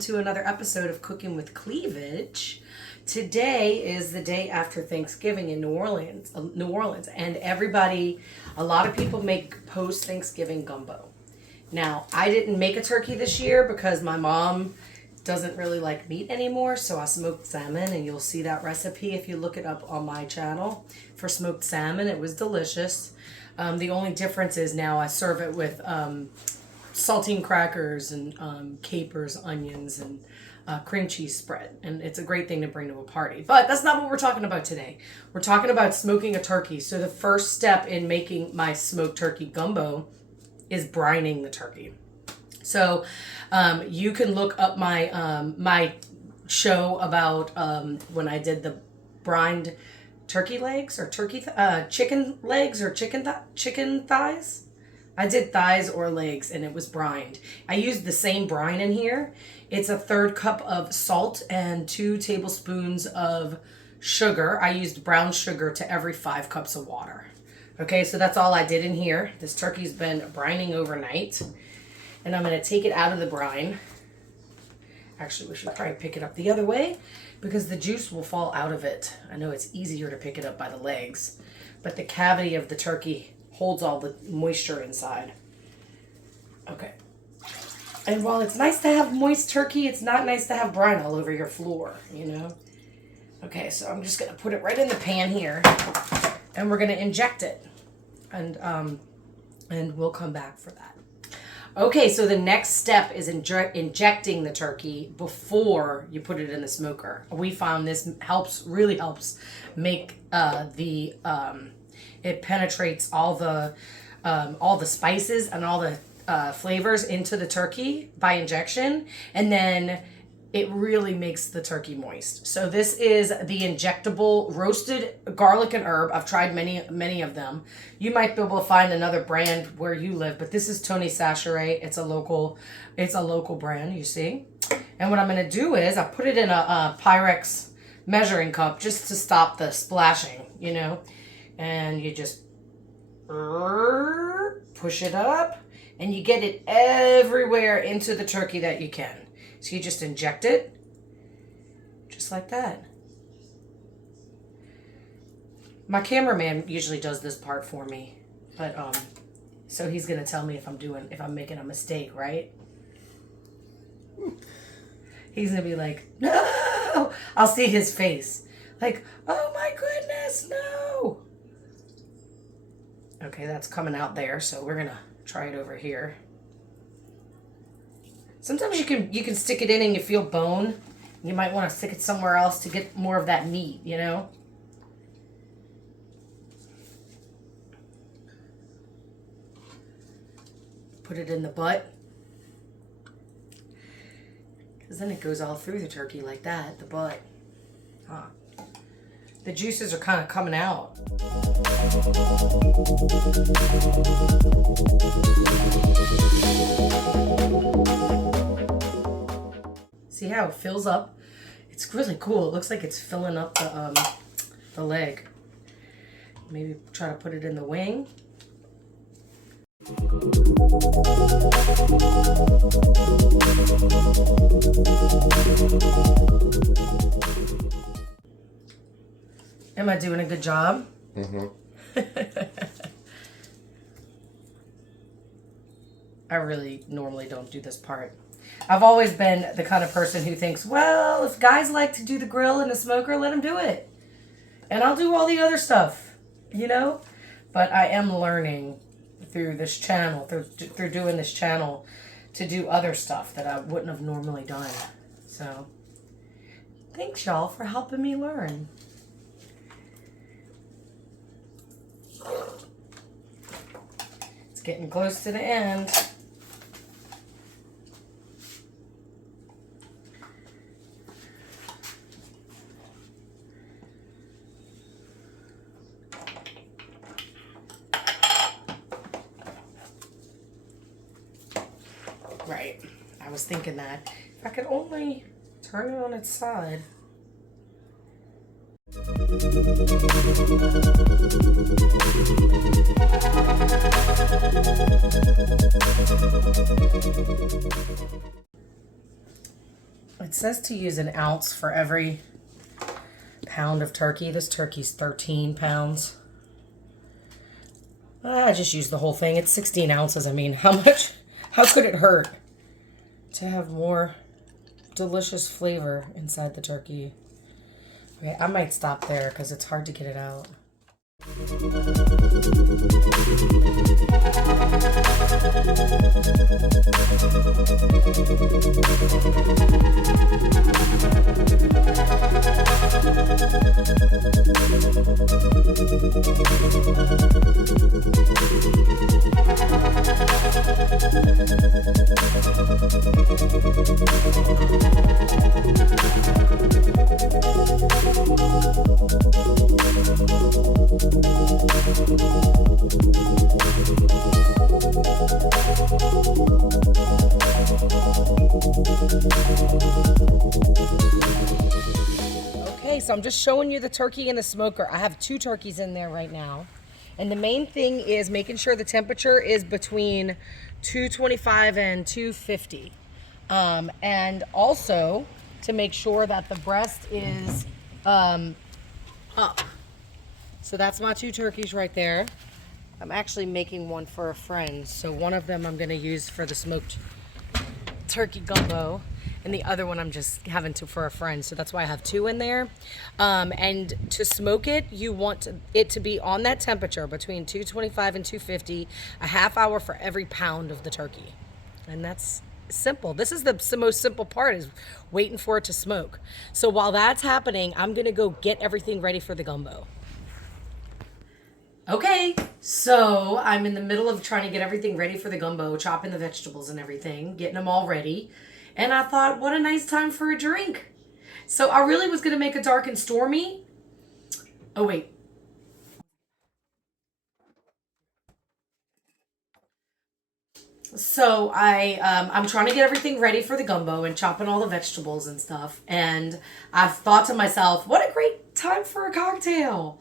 to another episode of Cooking with Cleavage. Today is the day after Thanksgiving in New Orleans, and a lot of people make post-Thanksgiving gumbo. Now, I didn't make a turkey this year because my mom doesn't really like meat anymore, so I smoked salmon, and you'll see that recipe if you look it up on my channel for smoked salmon. It was delicious. The only difference is now I serve it with saltine crackers and capers, onions, and cream cheese spread, and it's a great thing to bring to a party. But that's not what we're talking about today. We're talking about smoking a turkey. So the first step in making my smoked turkey gumbo is brining the turkey. So you can look up my my show about when I did the brined turkey legs or chicken legs or chicken thighs. I did thighs or legs, and it was brined. I used the same brine in here. It's a 1/3 cup of salt and 2 tablespoons of sugar. I used brown sugar to every 5 cups of water. Okay, so that's all I did in here. This turkey's been brining overnight, and I'm going to take it out of the brine. Actually, we should probably pick it up the other way because the juice will fall out of it. I know it's easier to pick it up by the legs, but the cavity of the turkey holds all the moisture inside. Okay. And while it's nice to have moist turkey, it's not nice to have brine all over your floor, you know? Okay, so I'm just going to put it right in the pan here, and we're going to inject it. And we'll come back for that. Okay, so the next step is injecting the turkey before you put it in the smoker. We found this really helps make it penetrates all the spices and all the flavors into the turkey by injection, and then it really makes the turkey moist. So this is the injectable roasted garlic and herb. I've tried many of them. You might be able to find another brand where you live, but this is Tony Chachere's. It's a local brand, you see. And what I'm going to do is I put it in a Pyrex measuring cup just to stop the splashing, you know. And you just push it up, and you get it everywhere into the turkey that you can. So you just inject it, just like that. My cameraman usually does this part for me, but so he's gonna tell me if I'm making a mistake, right? He's gonna be like, no! I'll see his face, like, oh my goodness, no! Okay, that's coming out there, so we're gonna try it over here. Sometimes you can stick it in and you feel bone. You might want to stick it somewhere else to get more of that meat, you know? Put it in the butt. Because then it goes all through the turkey like that, the butt. Huh. The juices are kind of coming out. See how it fills up? It's really cool. It looks like it's filling up the leg. Maybe try to put it in the wing. Am I doing a good job? Mm-hmm. I really normally don't do this part. I've always been the kind of person who thinks, well, if guys like to do the grill and the smoker, let them do it. And I'll do all the other stuff, you know? But I am learning through this channel, through doing this channel, to do other stuff that I wouldn't have normally done. So, thanks y'all for helping me learn. It's getting close to the end. Right. I was thinking that. If I could only turn it on its side. says to use an ounce for every pound of turkey. This turkey's 13 pounds. I just used the whole thing. It's 16 ounces. I mean, how could it hurt to have more delicious flavor inside the turkey? Okay, I might stop there because it's hard to get it out. Okay, so I'm just showing you the turkey in the smoker. I have 2 turkeys in there right now. And the main thing is making sure the temperature is between 225 and 250. And also to make sure that the breast is up. So that's my 2 turkeys right there. I'm actually making one for a friend. So one of them I'm going to use for the smoked turkey gumbo, and the other one I'm just having for a friend. So that's why I have 2 in there. And to smoke it, you want it to be on that temperature between 225 and 250, a half hour for every pound of the turkey. And that's simple. This is the most simple part, is waiting for it to smoke. So while that's happening, I'm gonna go get everything ready for the gumbo. Okay, so I'm in the middle of trying to get everything ready for the gumbo, chopping the vegetables and everything, getting them all ready. And I thought, what a nice time for a drink. So I really was going to make a dark and stormy. Oh, wait. So I'm trying to get everything ready for the gumbo and chopping all the vegetables and stuff. And I've thought to myself, what a great time for a cocktail.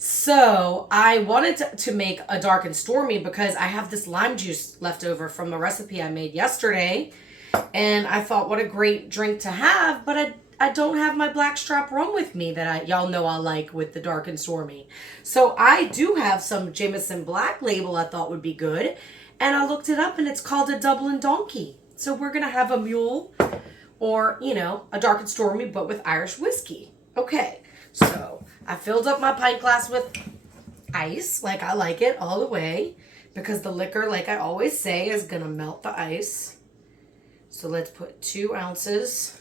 So I wanted to make a dark and stormy because I have this lime juice left over from a recipe I made yesterday. And I thought, what a great drink to have, but I don't have my blackstrap rum with me that y'all know I like with the dark and stormy. So I do have some Jameson Black Label I thought would be good. And I looked it up and it's called a Dublin Donkey. So we're going to have a mule or, you know, a dark and stormy, but with Irish whiskey. Okay, so I filled up my pint glass with ice, like I like it all the way, because the liquor, like I always say, is going to melt the ice. So let's put 2 ounces.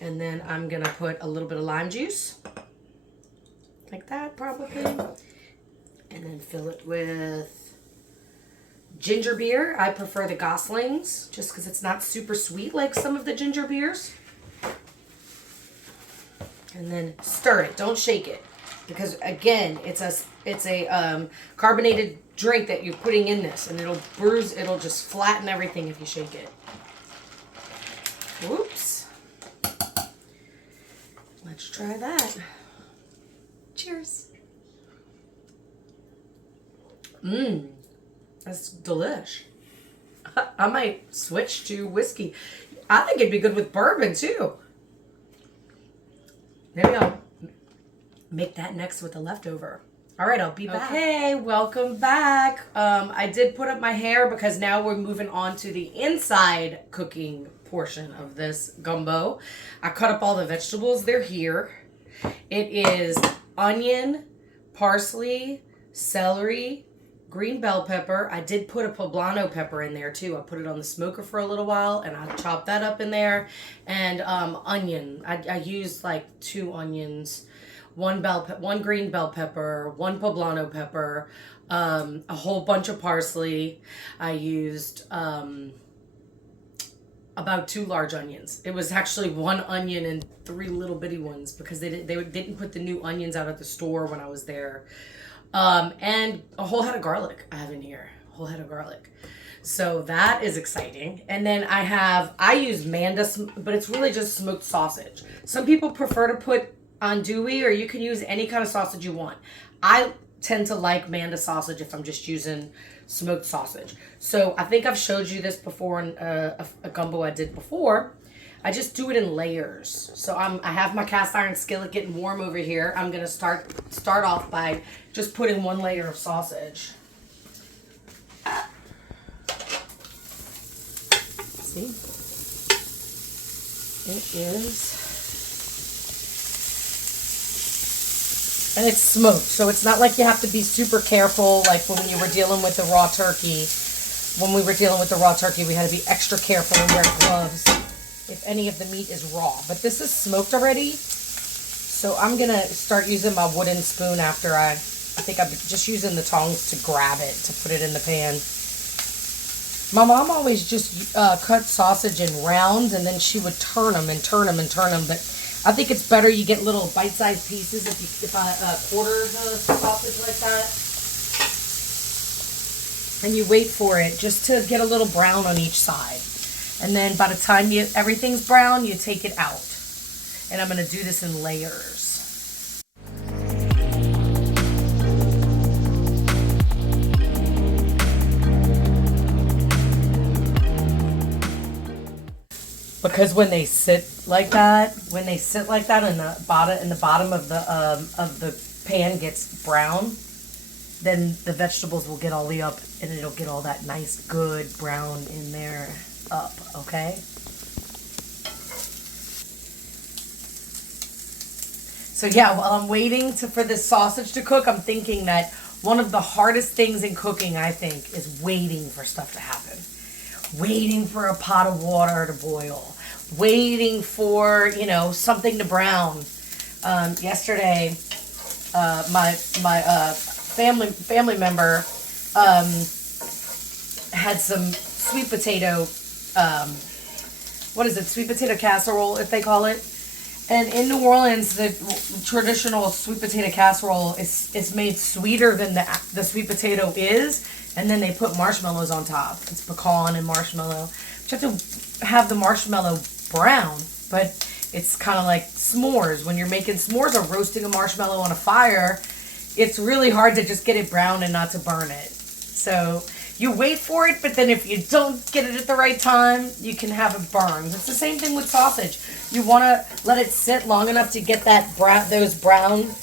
And then I'm going to put a little bit of lime juice. Like that, probably. And then fill it with ginger beer. I prefer the Goslings, just because it's not super sweet like some of the ginger beers. And then stir it. Don't shake it. Because again, it's a carbonated drink that you're putting in this, and it'll bruise, it'll just flatten everything if you shake it. Whoops. Let's try that. Cheers. That's delish. I might switch to whiskey. I think it'd be good with bourbon too. Maybe I'll make that next with the leftover. All right, I'll be back. Okay, welcome back. I did put up my hair because now we're moving on to the inside cooking portion of this gumbo. I cut up all the vegetables. They're here. It is onion, parsley, celery, green bell pepper. I did put a poblano pepper in there too. I put it on the smoker for a little while and I chopped that up in there. And onion. I used like 2 onions, one green bell pepper, 1 poblano pepper, a whole bunch of parsley. I used about 2 large onions. It was actually 1 onion and 3 little bitty ones because they didn't put the new onions out at the store when I was there. And a whole head of garlic I have in here. A whole head of garlic. So that is exciting. And then I use Manda, but it's really just smoked sausage. Some people prefer to put andouille, or you can use any kind of sausage you want. tend to like Manda sausage if I'm just using smoked sausage. So I think I've showed you this before in a gumbo I did before. I just do it in layers. So I have my cast iron skillet getting warm over here. I'm gonna start off by just putting one layer of sausage. See? It is. And it's smoked, so it's not like you have to be super careful like when you were dealing with the raw turkey. When we were dealing with the raw turkey, we had to be extra careful and wear gloves if any of the meat is raw. But this is smoked already, so I'm going to start using my wooden spoon after I think I'm just using the tongs to grab it, to put it in the pan. My mom always just cut sausage in rounds, and then she would turn them and turn them and turn them, but I think it's better you get little bite-sized pieces if I quarter the sausage like that. And you wait for it just to get a little brown on each side. And then by the time everything's brown, you take it out. And I'm going to do this in layers. Because when they sit like that in the bottom of the pan gets brown, then the vegetables will get all the up and it'll get all that nice good brown in there up, okay? So yeah, while I'm waiting for this sausage to cook, I'm thinking that one of the hardest things in cooking, I think, is waiting for stuff to happen. Waiting for a pot of water to boil. Waiting for, something to brown. Yesterday, my family member had some sweet potato, sweet potato casserole, if they call it. And in New Orleans, the traditional sweet potato casserole is made sweeter than the sweet potato is, and then they put marshmallows on top. It's pecan and marshmallow. You have to have the marshmallow brown, but it's kind of like s'mores. When you're making s'mores or roasting a marshmallow on a fire, it's really hard to just get it brown and not to burn it. So you wait for it, but then if you don't get it at the right time, you can have it burned. It's the same thing with sausage. You want to let it sit long enough to get those brown.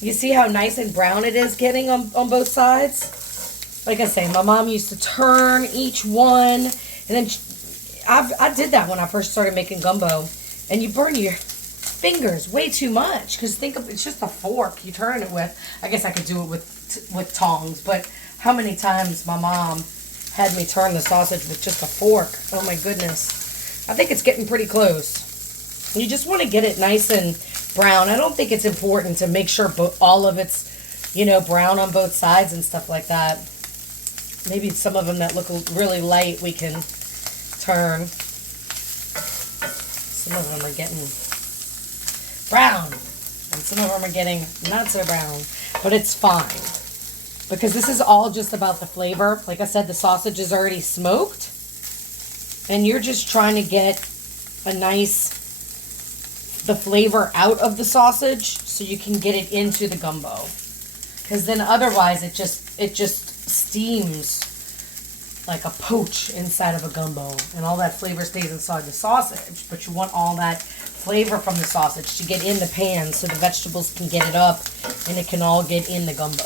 You see how nice and brown it is getting on both sides? Like I say, my mom used to turn each one, and then I did that when I first started making gumbo, and you burn your fingers way too much, because it's just a fork you turn it with. I guess I could do it with tongs, but how many times my mom had me turn the sausage with just a fork. Oh my goodness. I think it's getting pretty close. You just want to get it nice and brown. I don't think it's important to make sure all of it's, brown on both sides and stuff like that. Maybe some of them that look really light we can turn. Some of them are getting brown, and some of them are getting not so brown, but it's fine, because this is all just about the flavor. Like I said, the sausage is already smoked, and you're just trying to get the flavor out of the sausage so you can get it into the gumbo, because then otherwise it just steams like a poach inside of a gumbo, and all that flavor stays inside the sausage. But you want all that flavor from the sausage to get in the pan so the vegetables can get it up and it can all get in the gumbo.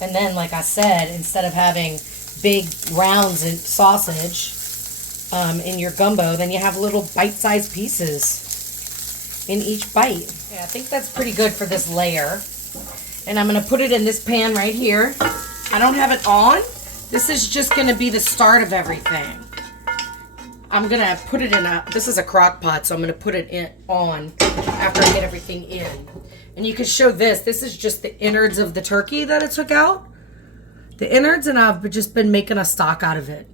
And then, like I said, instead of having big rounds of sausage in your gumbo, then you have little bite-sized pieces in each bite. Yeah, I think that's pretty good for this layer. And I'm going to put it in this pan right here. I don't have it on. This is just going to be the start of everything. I'm going to put it in this is a crock pot, so I'm going to put it on after I get everything in. And you can show this. This is just the innards of the turkey that I took out. The innards, and I've just been making a stock out of it.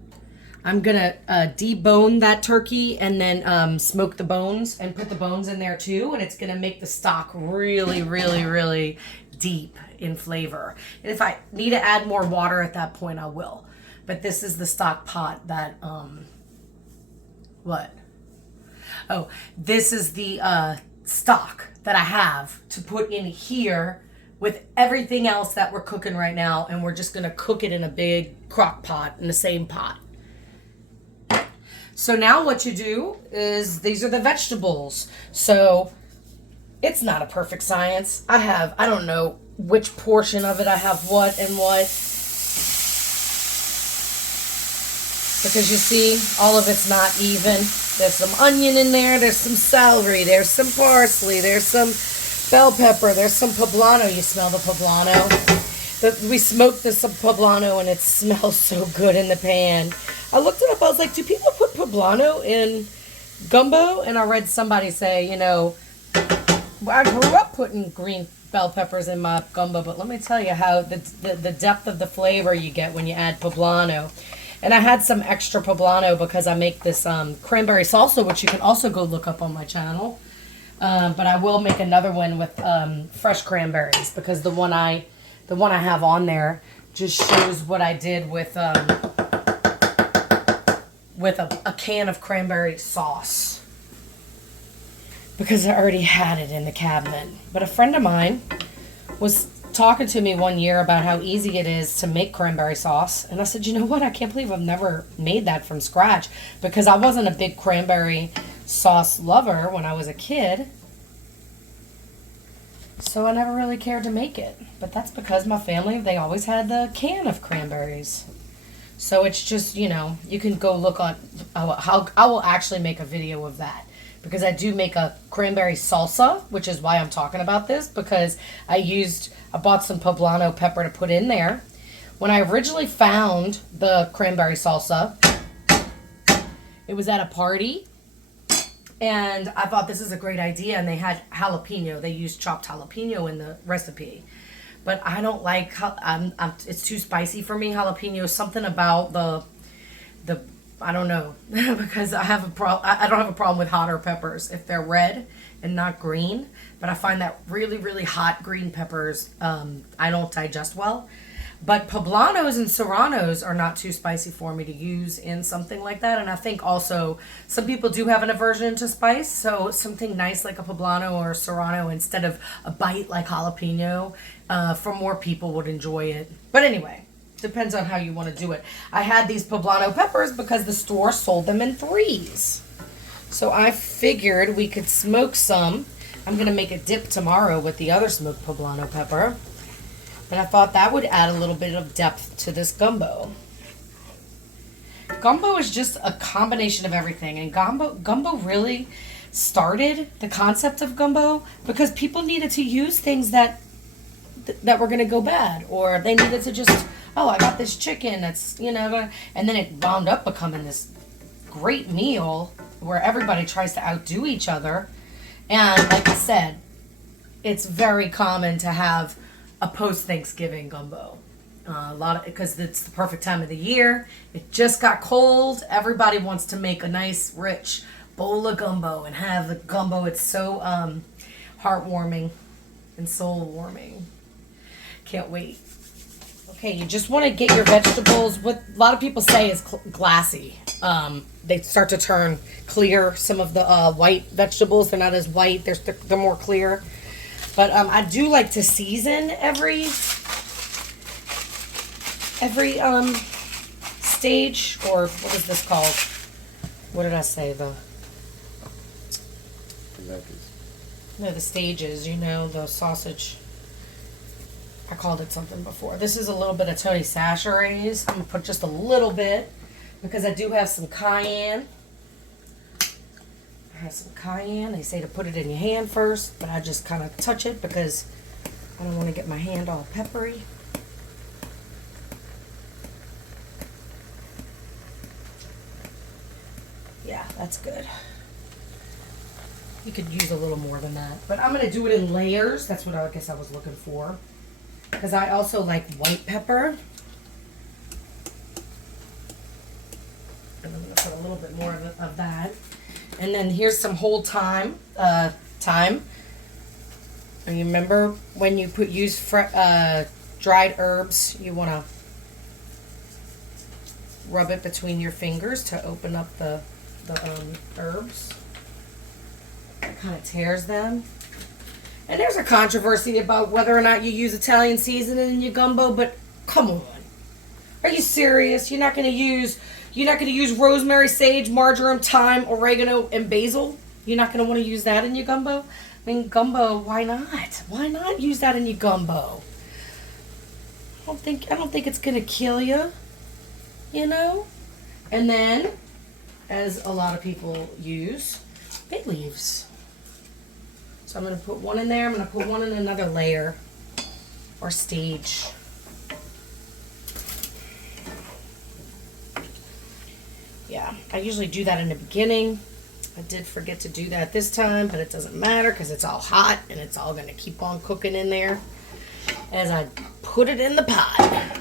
I'm going to debone that turkey and then smoke the bones and put the bones in there too. And it's going to make the stock really, really, really deep in flavor. And if I need to add more water at that point, I will. But this is the stock pot that, this is the stock that I have to put in here with everything else that we're cooking right now, and we're just gonna cook it in a big crock pot, in the same pot. So now what you do is, these are the vegetables. So it's not a perfect science. I don't know which portion of it I have what and what. Because you see, all of it's not even. There's some onion in there, there's some celery, there's some parsley, there's some bell pepper, there's some poblano. You smell the poblano? We smoked this poblano and it smells so good in the pan. I looked it up, I was like, do people put poblano in gumbo? And I read somebody say, you know, I grew up putting green bell peppers in my gumbo, but let me tell you how the depth of the flavor you get when you add poblano. And I had some extra poblano because I make this cranberry salsa, which you can also go look up on my channel. But I will make another one with fresh cranberries, because the one I have on there just shows what I did with a can of cranberry sauce, because I already had it in the cabinet. But a friend of mine was talking to me one year about how easy it is to make cranberry sauce, and I said, you know what, I can't believe I've never made that from scratch, because I wasn't a big cranberry sauce lover when I was a kid, so I never really cared to make it. But that's because my family, they always had the can of cranberries. So it's just, you know, you can go look on how I will actually make a video of that, because I do make a cranberry salsa, which is why I'm talking about this, because I bought some poblano pepper to put in there. When I originally found the cranberry salsa, it was at a party, and I thought this is a great idea, and they had jalapeno. They used chopped jalapeno in the recipe. But I don't like, it's too spicy for me, jalapeno. Something about the I don't know, because I don't have a problem with hotter peppers if they're red and not green. But I find that really, really hot green peppers, I don't digest well. But poblanos and serranos are not too spicy for me to use in something like that. And I think also some people do have an aversion to spice. So something nice like a poblano or a serrano instead of a bite like jalapeno, for more people would enjoy it. But anyway, depends on how you want to do it. I had these poblano peppers because the store sold them in 3s. So I figured we could smoke some. I'm going to make a dip tomorrow with the other smoked poblano pepper. And I thought that would add a little bit of depth to this gumbo. Gumbo is just a combination of everything. And gumbo really started, the concept of gumbo, because people needed to use things that were going to go bad. Or they needed to just, oh, I got this chicken that's, you know, and then it wound up becoming this great meal where everybody tries to outdo each other. And like I said, it's very common to have a post-Thanksgiving gumbo. Because it's the perfect time of the year. It just got cold. Everybody wants to make a nice, rich bowl of gumbo and have the gumbo. It's so heartwarming and soul-warming. Can't wait. Okay, you just want to get your vegetables. What a lot of people say is glassy. They start to turn clear. Some of the white vegetables, they're not as white. They're more clear. But I do like to season every stage, or what is this called? What did I say? The stages, you know, the sausage. I called it something before. This is a little bit of Tony Chachere's. I'm going to put just a little bit because I do have some cayenne. I have some cayenne. They say to put it in your hand first, but I just kind of touch it because I don't want to get my hand all peppery. Yeah, that's good. You could use a little more than that, but I'm going to do it in layers. That's what I guess I was looking for, because I also like white pepper. And I'm going to put a little bit more of that. And then here's some whole thyme. And you remember when you use dried herbs, you want to rub it between your fingers to open up the herbs. It kind of tears them. And there's a controversy about whether or not you use Italian seasoning in your gumbo, but come on. Are you serious? You're not gonna use rosemary, sage, marjoram, thyme, oregano, and basil? You're not gonna want to use that in your gumbo? I mean, gumbo, why not? Why not use that in your gumbo? I don't think it's gonna kill you, you know? And then, as a lot of people use, bay leaves. So I'm gonna put one in there. I'm gonna put one in another layer or stage. Yeah, I usually do that in the beginning. I did forget to do that this time, but it doesn't matter because it's all hot and it's all gonna keep on cooking in there as I put it in the pot.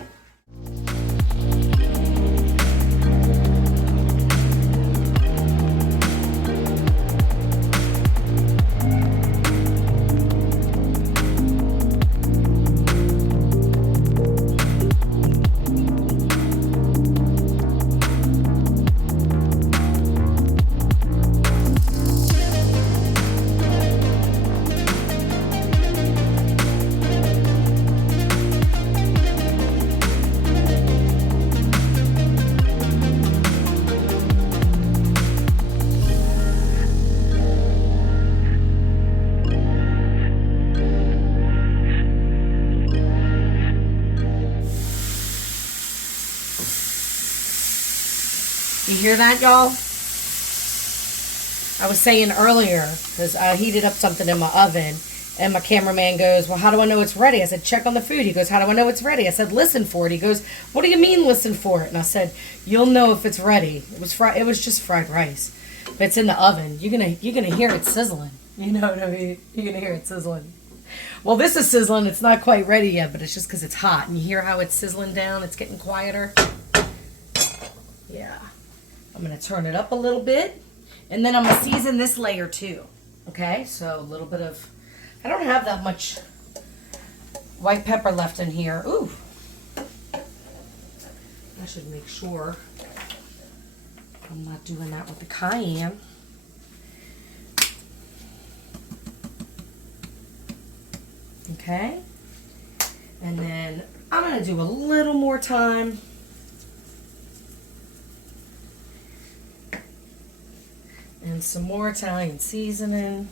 You hear that, y'all? I was saying earlier, because I heated up something in my oven, and my cameraman goes, well, how do I know it's ready? I said, check on the food. He goes, how do I know it's ready? I said, listen for it. He goes, what do you mean listen for it? And I said, you'll know if it's ready. It was just fried rice, but it's in the oven. You're gonna hear it sizzling. You know what I mean? You're gonna hear it sizzling. Well, this is sizzling. It's not quite ready yet, but it's just because it's hot. And you hear how it's sizzling down? It's getting quieter. Yeah. I'm going to turn it up a little bit, and then I'm going to season this layer too. Okay, so a little bit of, I don't have that much white pepper left in here. Ooh, I should make sure I'm not doing that with the cayenne. Okay, and then I'm going to do a little more thyme. And some more Italian seasoning.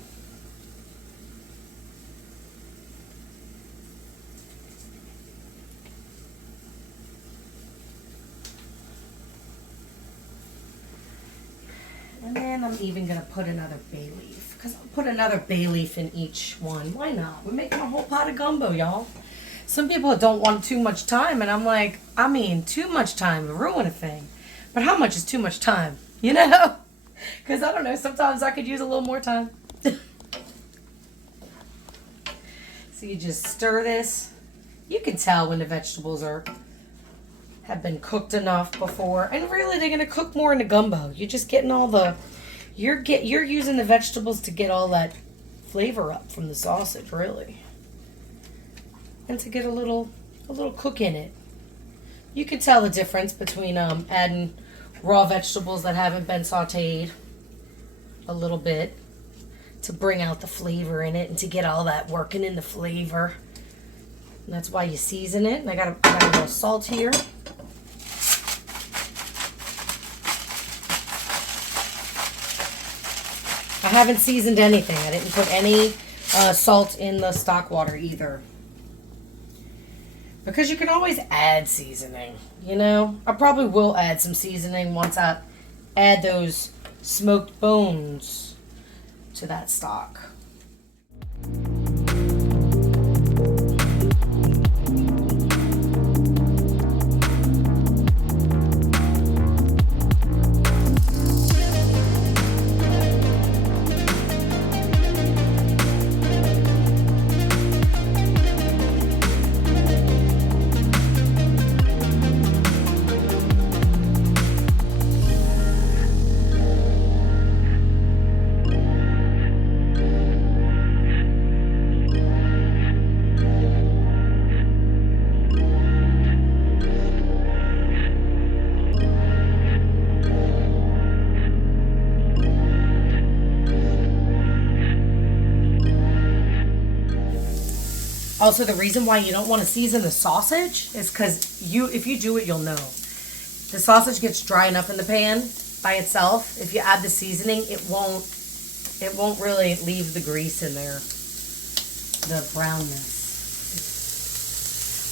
And then I'm even going to put another bay leaf. Because I'll put another bay leaf in each one. Why not? We're making a whole pot of gumbo, y'all. Some people don't want too much time. And I'm like, I mean, too much time will ruin a thing. But how much is too much time? You know? Because I don't know, sometimes I could use a little more time. So you just stir this. You can tell when the vegetables have been cooked enough before. And really, they're going to cook more in the gumbo. You're just getting all the, you're using the vegetables to get all that flavor up from the sausage, really. And to get a little cook in it. You can tell the difference between adding raw vegetables that haven't been sauteed a little bit to bring out the flavor in it and to get all that working in the flavor. And that's why you season it. And I got a little salt here. I haven't seasoned anything. I didn't put any salt in the stock water either. Because you can always add seasoning, you know. I probably will add some seasoning once I add those smoked bones to that stock. Also, the reason why you don't want to season the sausage is because if you do it, you'll know. The sausage gets dry enough in the pan by itself. If you add the seasoning, it won't really leave the grease in there, the brownness.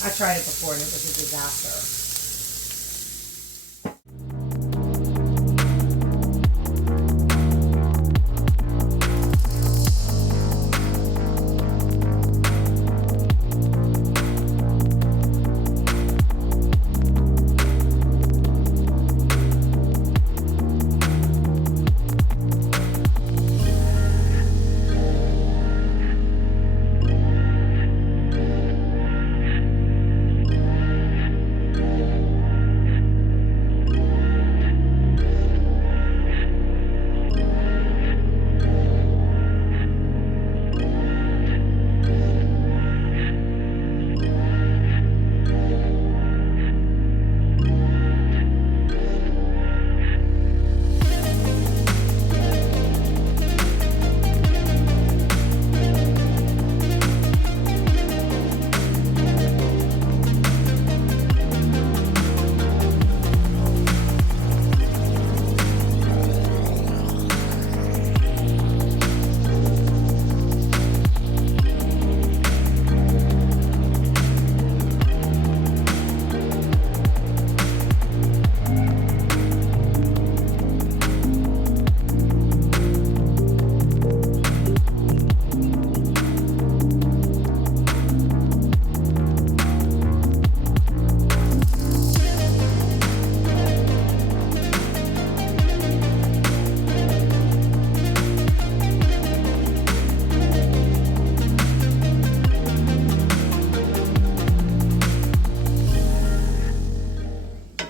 I tried it before and it was a disaster.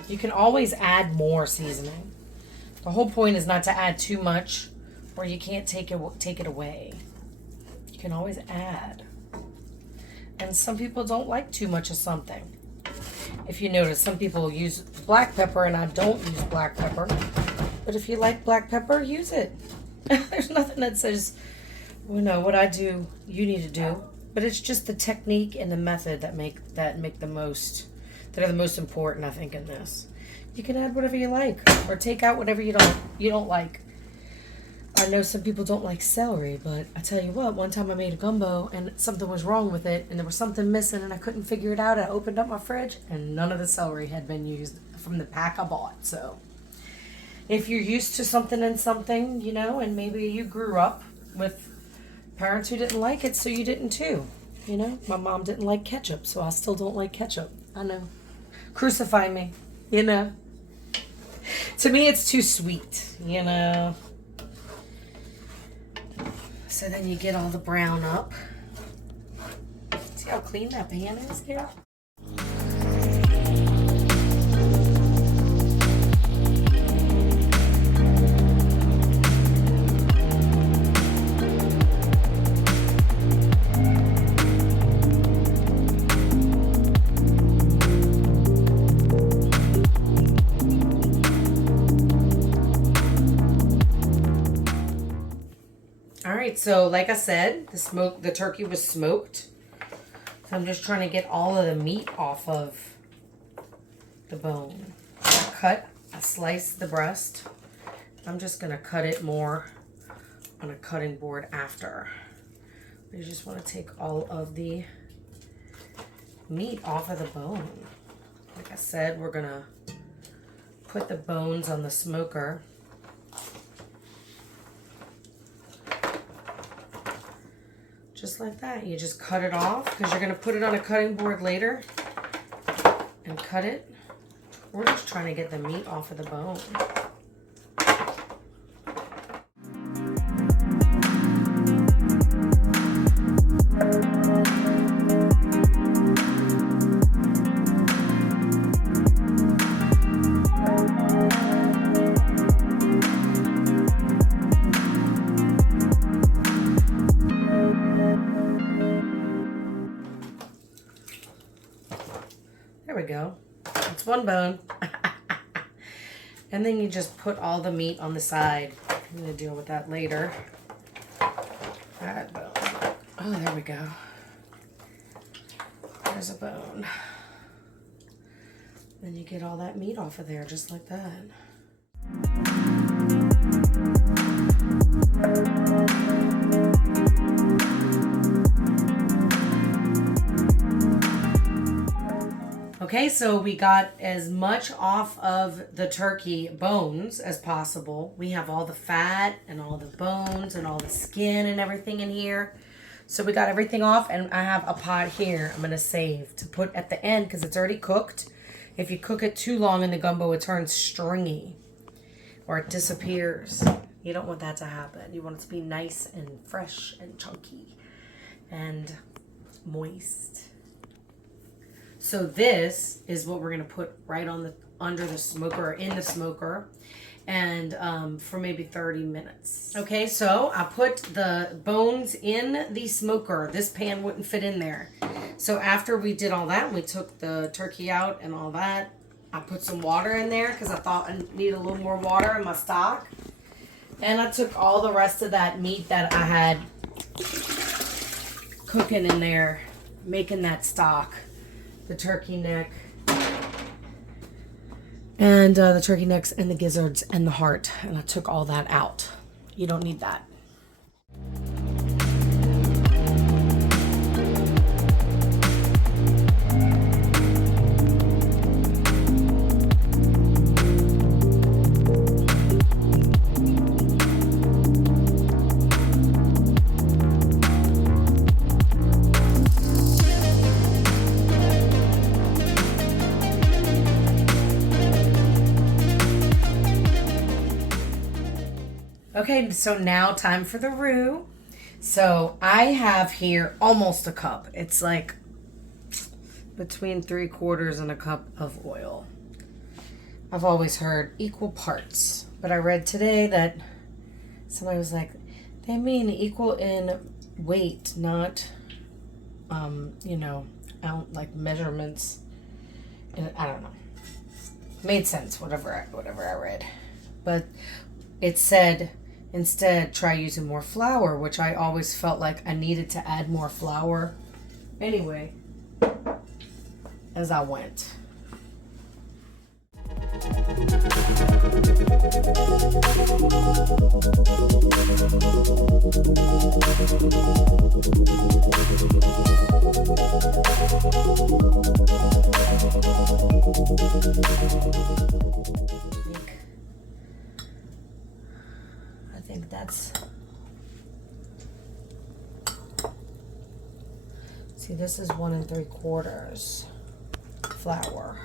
You can always add more seasoning. The whole point is not to add too much or you can't take it away. You can always add. And some people don't like too much of something. If you notice, some people use black pepper and I don't use black pepper. But if you like black pepper, use it. There's nothing that says, you know, what I do, you need to do. But it's just the technique and the method that are the most important, I think, in this. You can add whatever you like, or take out whatever you don't like. I know some people don't like celery, but I tell you what, one time I made a gumbo and something was wrong with it, and there was something missing, and I couldn't figure it out. I opened up my fridge, and none of the celery had been used from the pack I bought. So, if you're used to something and something, you know, and maybe you grew up with parents who didn't like it, so you didn't too. You know, my mom didn't like ketchup, so I still don't like ketchup. I know. Crucify me, you know. To me, it's too sweet, you know. So then you get all the brown up. See how clean that pan is here? So like I said, the turkey was smoked. So I'm just trying to get all of the meat off of the bone. I sliced the breast. I'm just gonna cut it more on a cutting board after. You just want to take all of the meat off of the bone. Like I said, we're gonna put the bones on the smoker. Just like that. You just cut it off because you're going to put it on a cutting board later and cut it. We're just trying to get the meat off of the bone. There we go. It's one bone. And then you just put all the meat on the side. I'm going to deal with that later. That bone. Oh, there we go. There's a bone. Then you get all that meat off of there just like that. Okay, so we got as much off of the turkey bones as possible. We have all the fat and all the bones and all the skin and everything in here. So we got everything off, and I have a pot here I'm going to save to put at the end because it's already cooked. If you cook it too long in the gumbo, it turns stringy or it disappears. You don't want that to happen. You want it to be nice and fresh and chunky and moist. So this is what we're going to put right on the under the smoker or in the smoker, and for maybe 30 minutes. Okay, so I put the bones in the smoker. This pan wouldn't fit in there. So after we did all that, we took the turkey out and all that, I put some water in there because I thought I needed a little more water in my stock. And I took all the rest of that meat that I had cooking in there, making that stock. The turkey neck, and the turkey necks and the gizzards and the heart, and I took all that out. You don't need that. Okay, so now time for the roux. So I have here almost a cup. It's like between 3/4 and a cup of oil. I've always heard equal parts, but I read today that somebody was like, they mean equal in weight, not, you know, like measurements. And I don't know. Made sense, whatever I read. But it said, instead, try using more flour, which I always felt like I needed to add more flour anyway as I went. I think that's, see, this is 1 3/4 flour.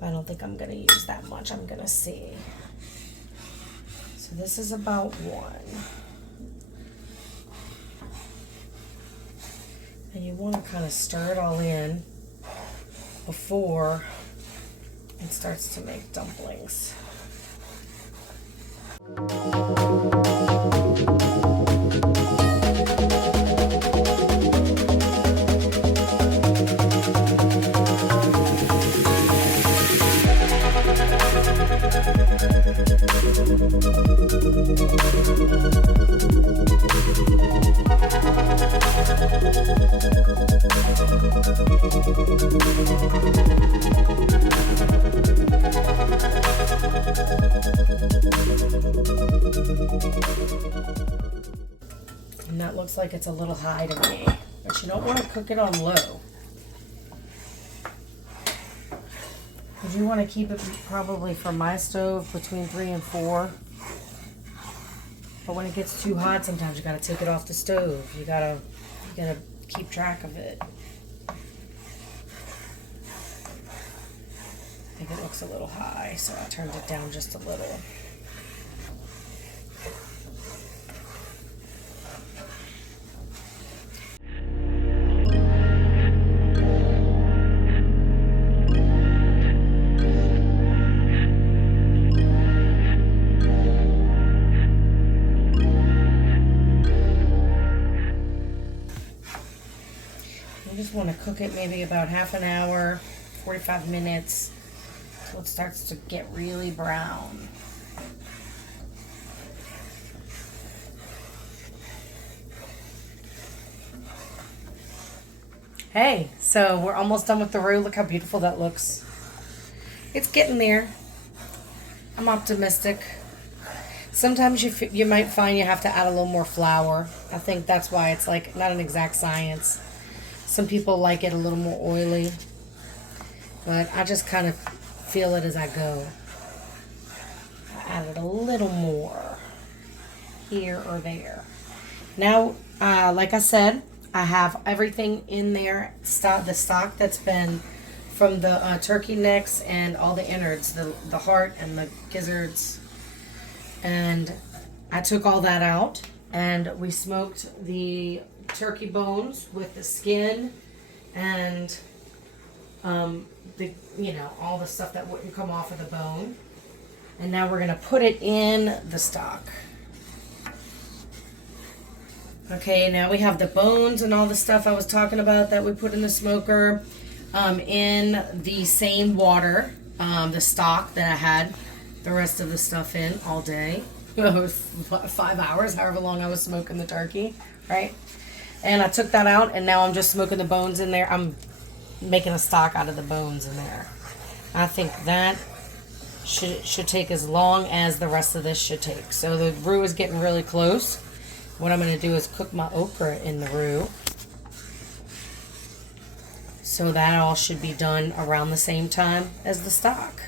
I don't think I'm going to use that much. I'm going to see. So this is about 1. And you want to kind of stir it all in before it starts to make dumplings. And that looks like it's a little high to me, but you don't want to cook it on low. Because you want to keep it probably for my stove between 3 and 4. But when it gets too hot, sometimes you gotta take it off the stove. You gotta keep track of it. I think it looks a little high, so I turned it down just a little. Want to cook it maybe about half an hour, 45 minutes, until it starts to get really brown. Hey, so we're almost done with the roux. Look how beautiful that looks. It's getting there. I'm optimistic. Sometimes you might find you have to add a little more flour. I think that's why it's like not an exact science. Some people like it a little more oily, but I just kind of feel it as I go. I added a little more here or there. Now, like I said, I have everything in there. The stock that's been from the turkey necks and all the innards, the heart and the gizzards. And I took all that out and we smoked the turkey bones with the skin and all the stuff that wouldn't come off of the bone. And now we're going to put it in the stock. Okay, now we have the bones and all the stuff I was talking about that we put in the smoker in the same water, the stock that I had the rest of the stuff in all day. It was 5 hours, however long I was smoking the turkey, right? And I took that out, and now I'm just smoking the bones in there. I'm making a stock out of the bones in there. I think that should take as long as the rest of this should take. So the roux is getting really close. What I'm going to do is cook my okra in the roux. So that all should be done around the same time as the stock.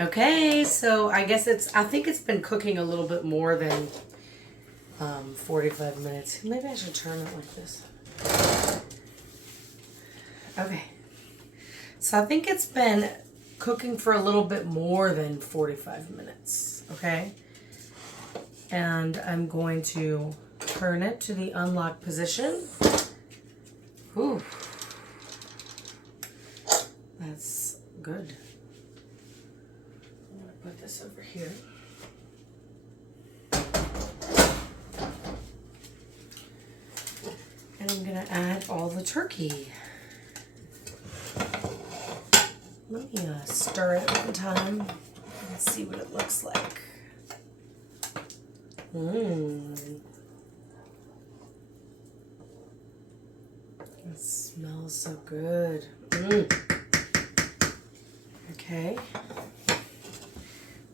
Okay, so I guess I think it's been cooking a little bit more than 45 minutes. Maybe I should turn it like this. Okay. So I think it's been cooking for a little bit more than 45 minutes. Okay. And I'm going to turn it to the unlock position. Ooh. That's good. I'm going to put this over here. And I'm going to add all the turkey. Let me stir it one time and see what it looks like. It smells so good. Okay.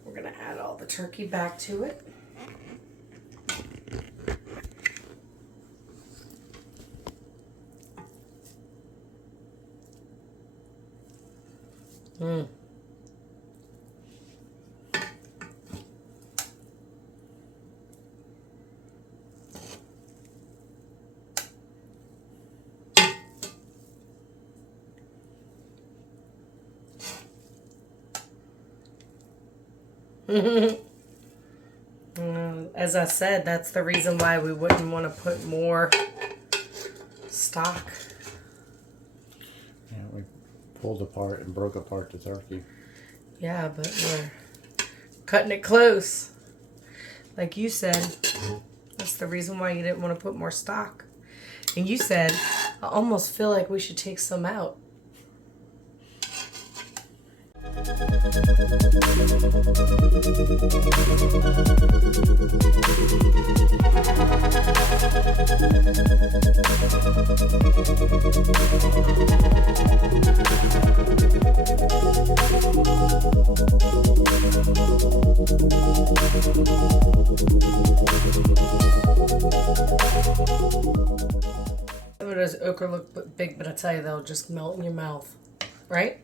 We're going to add all the turkey back to it. As I said, that's the reason why we wouldn't want to put more stock. Yeah, we pulled apart and broke apart the turkey. Yeah, but we're cutting it close. Like you said, that's the reason why you didn't want to put more stock. And you said, I almost feel like we should take some out. Some of those okra look big, but I tell you, they'll just melt in your mouth, right?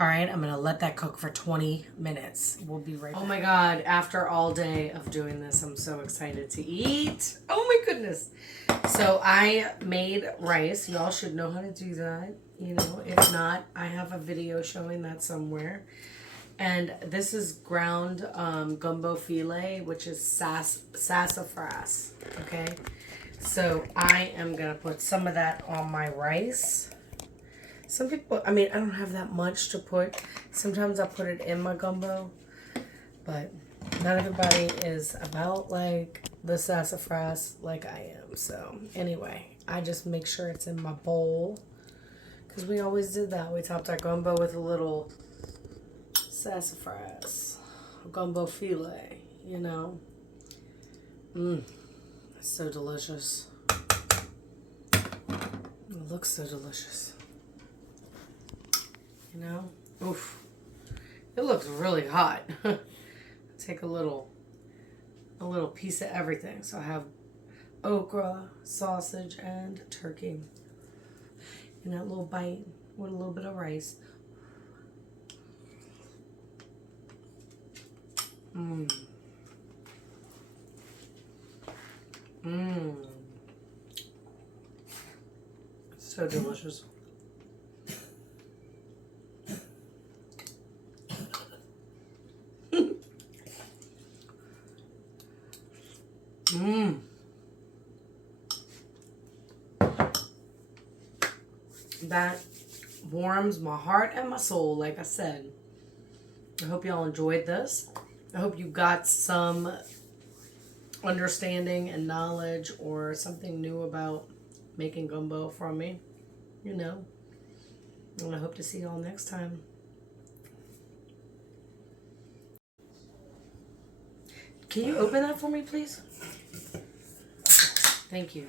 All right, I'm going to let that cook for 20 minutes. We'll be right back. Oh my God, after all day of doing this, I'm so excited to eat. Oh my goodness. So I made rice. Y'all should know how to do that. You know, if not, I have a video showing that somewhere. And this is ground gumbo filet, which is sassafras, okay? So I am going to put some of that on my rice. Some people, I mean, I don't have that much to put. Sometimes I put it in my gumbo, but not everybody is about like the sassafras like I am. So anyway, I just make sure it's in my bowl because we always did that. We topped our gumbo with a little sassafras, gumbo filet, you know. It's so delicious. It looks so delicious. You know, oof, it looks really hot. Take a little piece of everything. So I have okra, sausage, and turkey. And that little bite with a little bit of rice. So delicious. That warms my heart and my soul, like I said. I hope y'all enjoyed this. I hope you got some understanding and knowledge or something new about making gumbo from me, you know. And I hope to see y'all next time. Can you open that for me, please? Thank you.